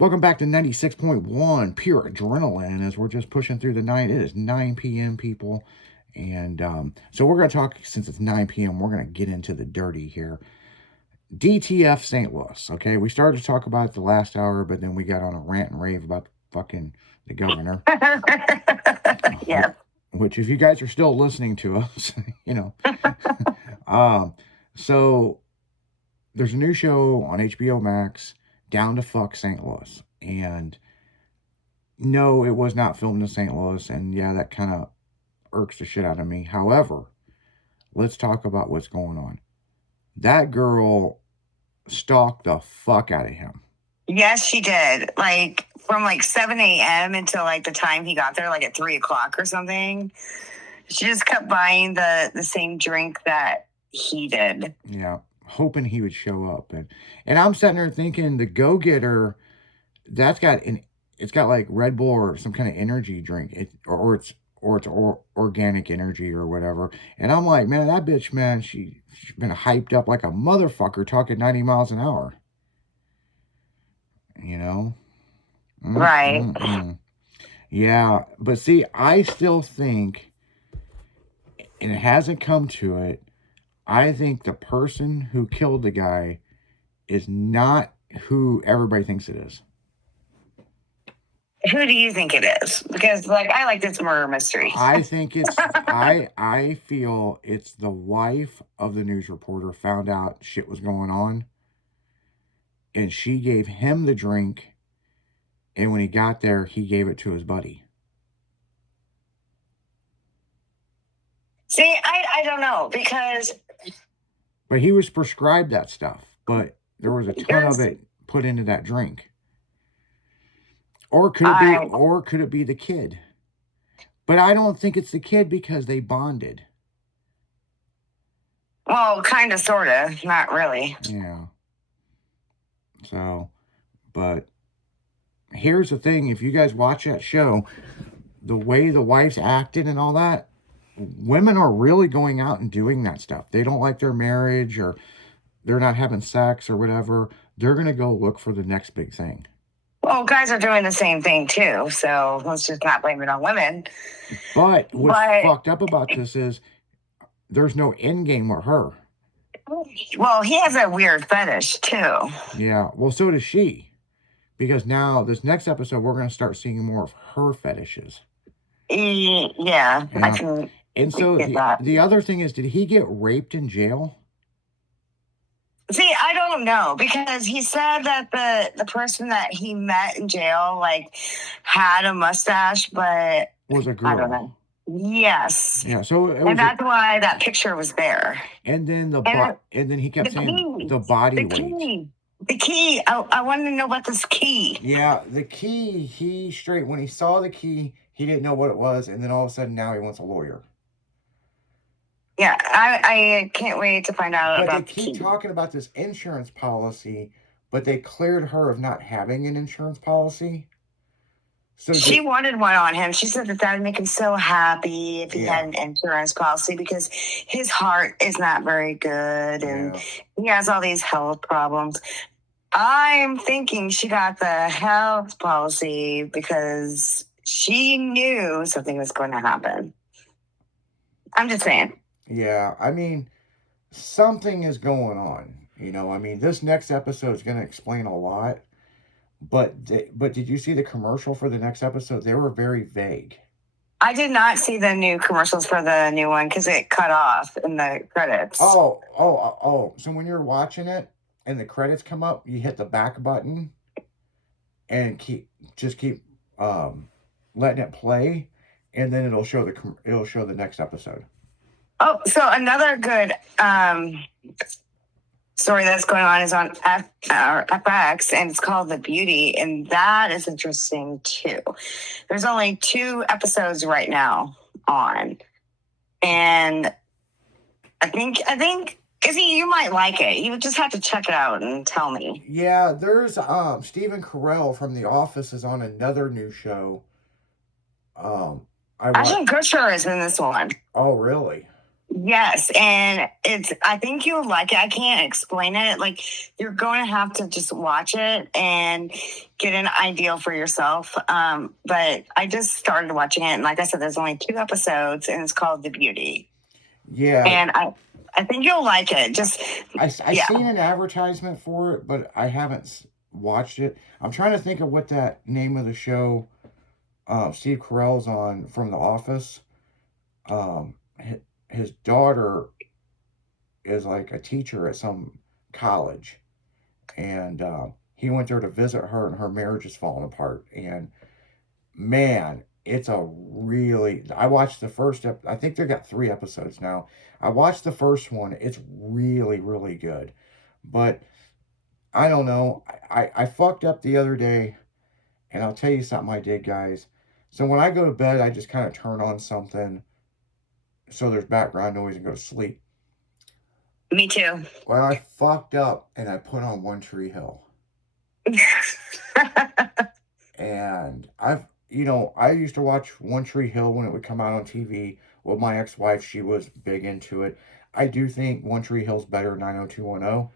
Welcome back to 96.1 Pure Adrenaline as we're just pushing through the night. It is 9 p.m., people. And so we're going to talk, since it's 9 p.m., we're going to get into the dirty here. DTF St. Louis, okay? We started to talk about it the last hour, but then we got on a rant and rave about fucking the governor. Yeah. Which, if you guys are still listening to us, you know. So there's a new show on HBO Max, Down to Fuck St. Louis. And no, it was not filmed in St. Louis. And yeah, that kind of irks the shit out of me. However, let's talk about what's going on. That girl stalked the fuck out of him. Yes, she did. Like from like 7 a.m. until like the time he got there, like at 3 o'clock or something. She just kept buying the same drink that he did. Yeah, hoping he would show up. And I'm sitting there thinking the Go Getter, it's got like Red Bull or some kind of energy drink, or it's organic energy or whatever. And I'm like, man, that bitch, man, she's been hyped up like a motherfucker, talking 90 miles an hour. You know? Right. Yeah, but see, I still think, and it hasn't come to it, I think the person who killed the guy is not who everybody thinks it is. Who do you think it is? Because like I like this murder mystery. I think it's I feel it's the wife of the news reporter found out shit was going on, and she gave him the drink, and when he got there, he gave it to his buddy. See, I don't know, because But he was prescribed that stuff, but there was a ton of it put into that drink. Or could it be the kid? But I don't think it's the kid because they bonded. Well, kind of, sort of, not really. Yeah. So, but here's the thing: if you guys watch that show, the way the wife's acted and all that, women are really going out and doing that stuff. They don't like their marriage, or they're not having sex or whatever. They're gonna go look for the next big thing. Well, guys are doing the same thing too, so let's just not blame it on women. But what's fucked up about this is there's no end game with her. Well, he has a weird fetish too. Yeah, well, so does she. Because now, this next episode, we're going to start seeing more of her fetishes. Yeah. I can. And so the other thing is, did he get raped in jail? See, I don't know, because he said that the person that he met in jail like had a mustache, but was a girl. I don't know. Yes. Yeah. So and that's why that picture was there. And then and then he kept saying the body weight. The key. I wanted to know about this key. Yeah, the key. When he saw the key, he didn't know what it was, and then all of a sudden now he wants a lawyer. Yeah, I can't wait to find out about the key. They keep talking about this insurance policy, but they cleared her of not having an insurance policy. So she wanted one on him. She said that would make him so happy if he had an insurance policy, because his heart is not very good and he has all these health problems. I'm thinking she got the health policy because she knew something was going to happen. I'm just saying. Yeah, I mean, something is going on. You know, I mean, this next episode is going to explain a lot. But did you see the commercial for the next episode? They were very vague. I did not see the new commercials for the new one because it cut off in the credits. Oh. So when you're watching it and the credits come up, you hit the back button and keep letting it play, and then it'll show the next episode. Oh, so another good story that's going on is on FX, and it's called The Beauty, and that is interesting too. There's only 2 episodes right now on, and I think Izzy, you might like it. You just have to check it out and tell me. Yeah, there's Stephen Carell from The Office is on another new show. Ashton Kutcher is in this one. Oh, really? Yes, and I think you'll like it. I can't explain it. Like, you're going to have to just watch it and get an idea for yourself. But I just started watching it, and like I said, there's only 2 episodes, and it's called The Beauty. Yeah. And I think you'll like it. Just I seen an advertisement for it, but I haven't watched it. I'm trying to think of what that name of the show Steve Carell's on from The Office. His daughter is like a teacher at some college, and he went there to visit her, and her marriage is falling apart. And man, it's a really. I watched the first. I think they got 3 episodes now. I watched the first one. It's really, really good, but I don't know. I fucked up the other day, and I'll tell you something I did, guys. So when I go to bed, I just kind of turn on something so there's background noise and go to sleep. Me too. Well, I fucked up and I put on One Tree Hill. And I used to watch One Tree Hill when it would come out on TV. With my ex-wife, she was big into it. I do think One Tree Hill's better than 90210.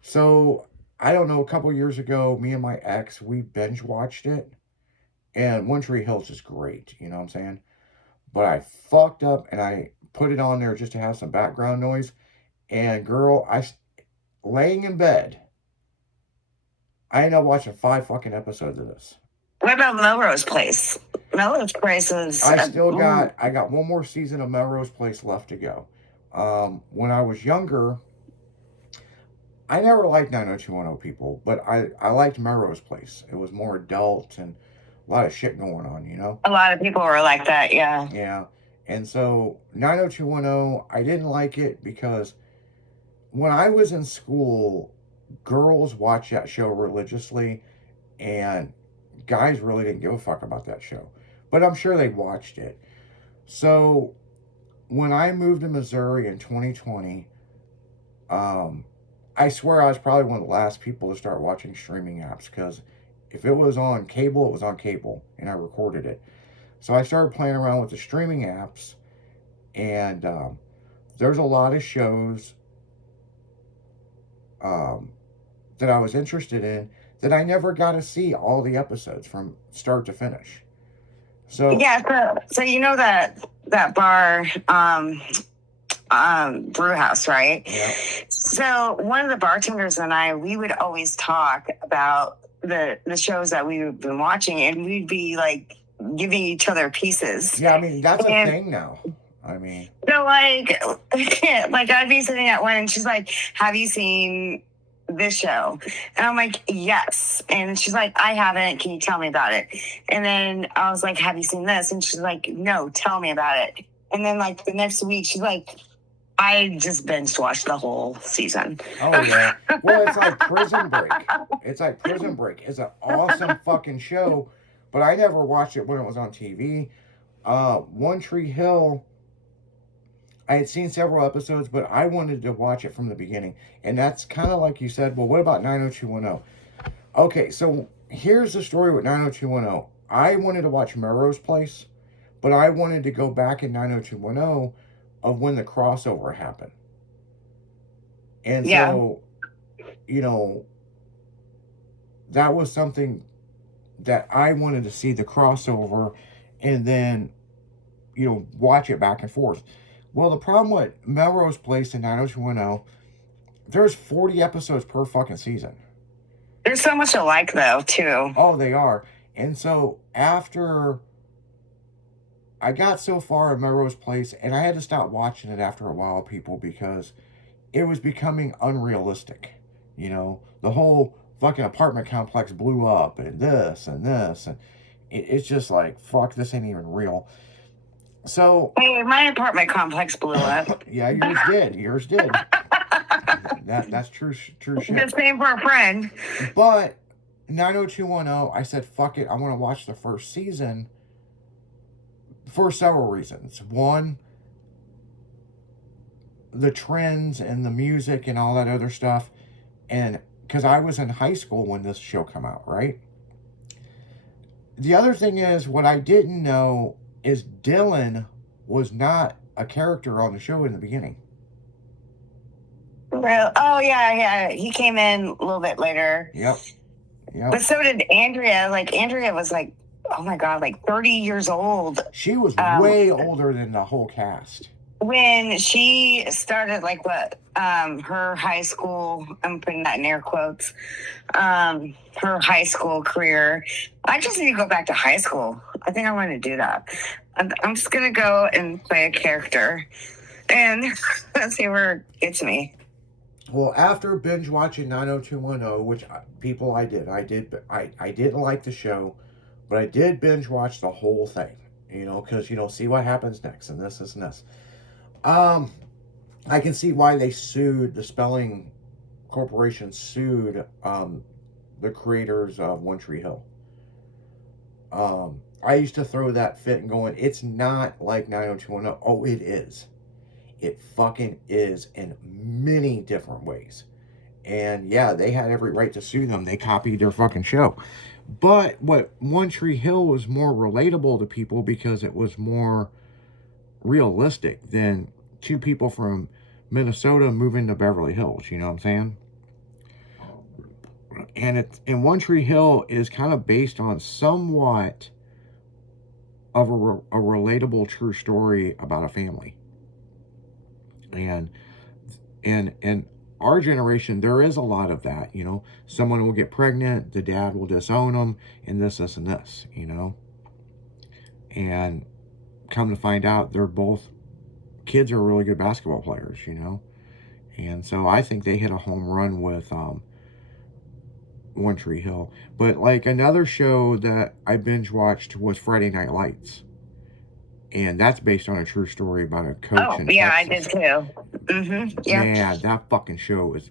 So, I don't know, a couple years ago, me and my ex, we binge watched it. And One Tree Hill's just great, you know what I'm saying? But I fucked up and I put it on there just to have some background noise. And girl, laying in bed, I ended up watching 5 fucking episodes of this. What about Melrose Place? Melrose Place is. I got one more season of Melrose Place left to go. When I was younger, I never liked 90210 people, but I liked Melrose Place. It was more adult and a lot of shit going on, you know? A lot of people were like that, yeah. Yeah. And so 90210, I didn't like it because when I was in school, girls watched that show religiously, and guys really didn't give a fuck about that show. But I'm sure they watched it. So when I moved to Missouri in 2020, I swear I was probably one of the last people to start watching streaming apps, because if it was on cable, it was on cable, and I recorded it. So I started playing around with the streaming apps, and there's a lot of shows that I was interested in that I never got to see all the episodes from start to finish. So yeah, so you know that bar, brew house, right? Yeah. So one of the bartenders and I, we would always talk about the shows that we've been watching, and we'd be like giving each other pieces. Yeah, I mean that's a thing now. I mean, so like I'd be sitting at one, and she's like, "Have you seen this show?" And I'm like, "Yes." And she's like, "I haven't. Can you tell me about it?" And then I was like, "Have you seen this?" And she's like, "No, tell me about it." And then like the next week, she's like, "I just binge watched the whole season." Oh yeah. Well, it's like Prison Break. It's like Prison Break. It's an awesome fucking show, but I never watched it when it was on TV. One Tree Hill, I had seen several episodes, but I wanted to watch it from the beginning. And that's kind of like you said, well, what about 90210? Okay, so here's the story with 90210. I wanted to watch Melrose Place, but I wanted to go back in 90210 of when the crossover happened. And so, that was something that I wanted to see, the crossover, and then, watch it back and forth. Well, the problem with Melrose Place and 90210, there's 40 episodes per fucking season. There's so much alike, though, too. Oh, they are. And so after I got so far in Melrose Place, and I had to stop watching it after a while, people, because it was becoming unrealistic. The whole fucking apartment complex blew up, and this, and it's just like, fuck, this ain't even real. So, hey, my apartment complex blew up. Yeah, yours did. That's true shit. The same for a friend. But 90210, I said, fuck it, I want to watch the first season for several reasons. One, the trends and the music and all that other stuff, and because I was in high school when this show came out, right? The other thing is, what I didn't know is Dylan was not a character on the show in the beginning. Real? Oh yeah. He came in a little bit later. Yep. But so did Andrea. Like Andrea was like, oh my god, like 30 years old. She was way older than the whole cast. When she started, like her high school, I'm putting that in air quotes, her high school career. I just need to go back to high school. I think I want to do that. I'm just going to go and play a character and let's see where it gets me. Well, after binge watching 90210, which I didn't like the show, but I did binge watch the whole thing, because, see what happens next and this and this. I can see why they sued, the Spelling Corporation sued the creators of One Tree Hill. I used to throw that fit and going, it's not like 90210. Oh, it is. It fucking is in many different ways. And yeah, they had every right to sue them. They copied their fucking show. But what One Tree Hill was more relatable to people because it was more realistic than two people from Minnesota moving to Beverly Hills. You know what I'm saying? And One Tree Hill is kind of based on somewhat of a relatable true story about a family. And in our generation, there is a lot of that, someone will get pregnant, the dad will disown them, and this, and this, and come to find out kids are really good basketball players, and so I think they hit a home run with One Tree Hill. But like another show that I binge watched was Friday Night Lights. And that's based on a true story about a coach in Texas. I did too. Mm-hmm. Yeah. Man, that fucking show is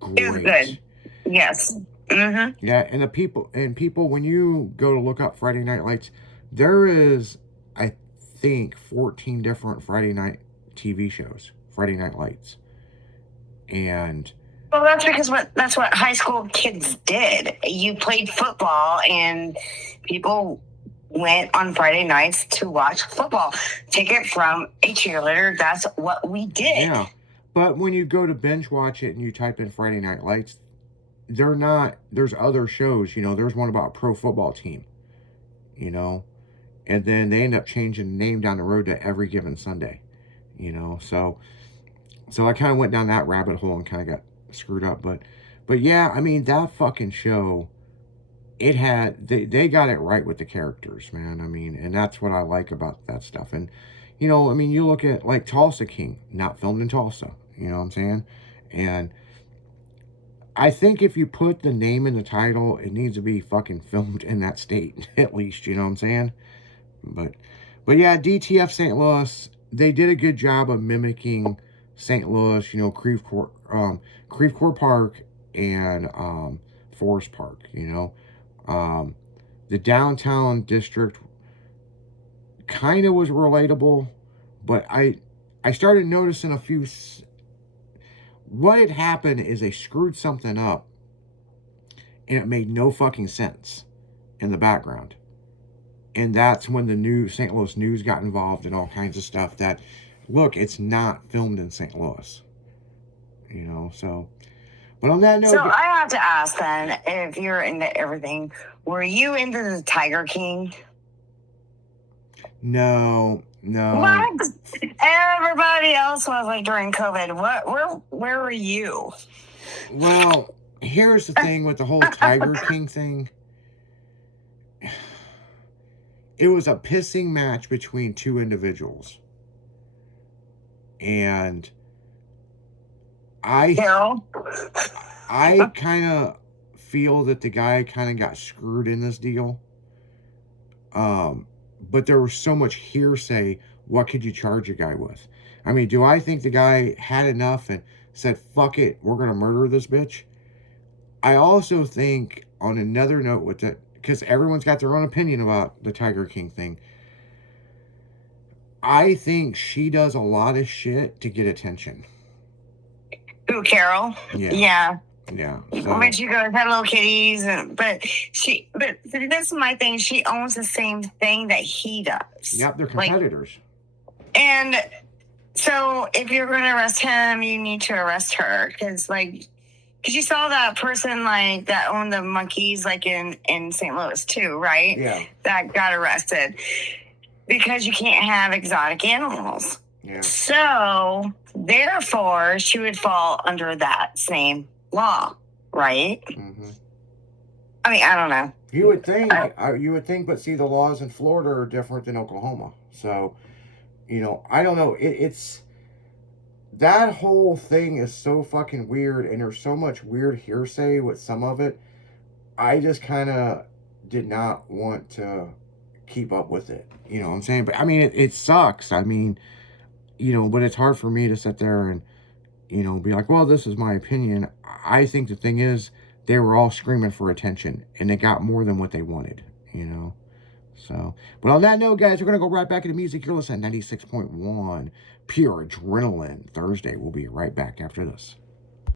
great. It was good. Yes. Mm-hmm. Yeah, and people, when you go to look up Friday Night Lights, there is, I think, 14 different Friday night TV shows, Friday Night Lights. And well, that's because that's what high school kids did. You played football and people went on Friday nights to watch football. Take it from a cheerleader. That's what we did. Yeah. But when you go to binge watch it and you type in Friday Night Lights, there's other shows, there's one about a pro football team, and then they end up changing the name down the road to Every Given Sunday, so I kind of went down that rabbit hole and kind of got screwed up. But yeah, I mean, that fucking show, they got it right with the characters, man. I mean, and that's what I like about that stuff. And, you look at like Tulsa King, not filmed in Tulsa, you know what I'm saying? And I think if you put the name in the title, it needs to be fucking filmed in that state, at least, you know what I'm saying? But yeah, DTF St. Louis, they did a good job of mimicking St. Louis, Creve Coeur Park and Forest Park, the downtown district kind of was relatable, but I started noticing what had happened is they screwed something up and it made no fucking sense in the background. And that's when the St. Louis News got involved and all kinds of stuff that, look, it's not filmed in St. Louis, so. But on that note, so I have to ask then, if you're into everything, were you into the Tiger King? No. What? Everybody else was like during COVID. Where were you? Well, here's the thing with the whole Tiger King thing. It was a pissing match between two individuals. And I kind of feel that the guy kind of got screwed in this deal. But there was so much hearsay. What could you charge a guy with? I mean, do I think the guy had enough and said, fuck it, we're going to murder this bitch? I also think, on another note with it, because everyone's got their own opinion about the Tiger King thing, I think she does a lot of shit to get attention. Who, Carol? Yeah. So. When she goes, hello kitties, but this is my thing. She owns the same thing that he does. Yep, they're competitors. And so if you're going to arrest him, you need to arrest her. Because you saw that person, like, that owned the monkeys, like, in St. Louis, too, right? Yeah. That got arrested. Because you can't have exotic animals. Yeah. So, therefore, she would fall under that same law, right? Mm-hmm. I mean, I don't know. You would think, but see, the laws in Florida are different than Oklahoma. So, I don't know. It's that whole thing is so fucking weird, and there's so much weird hearsay with some of it. I just kind of did not want to keep up with it. You know what I'm saying? But I mean, it sucks. I mean, but it's hard for me to sit there and, be like, well, this is my opinion. I think the thing is, they were all screaming for attention, and they got more than what they wanted, So, but on that note, guys, we're going to go right back into music. You're listening to 96.1 Pure Adrenaline Thursday. We'll be right back after this.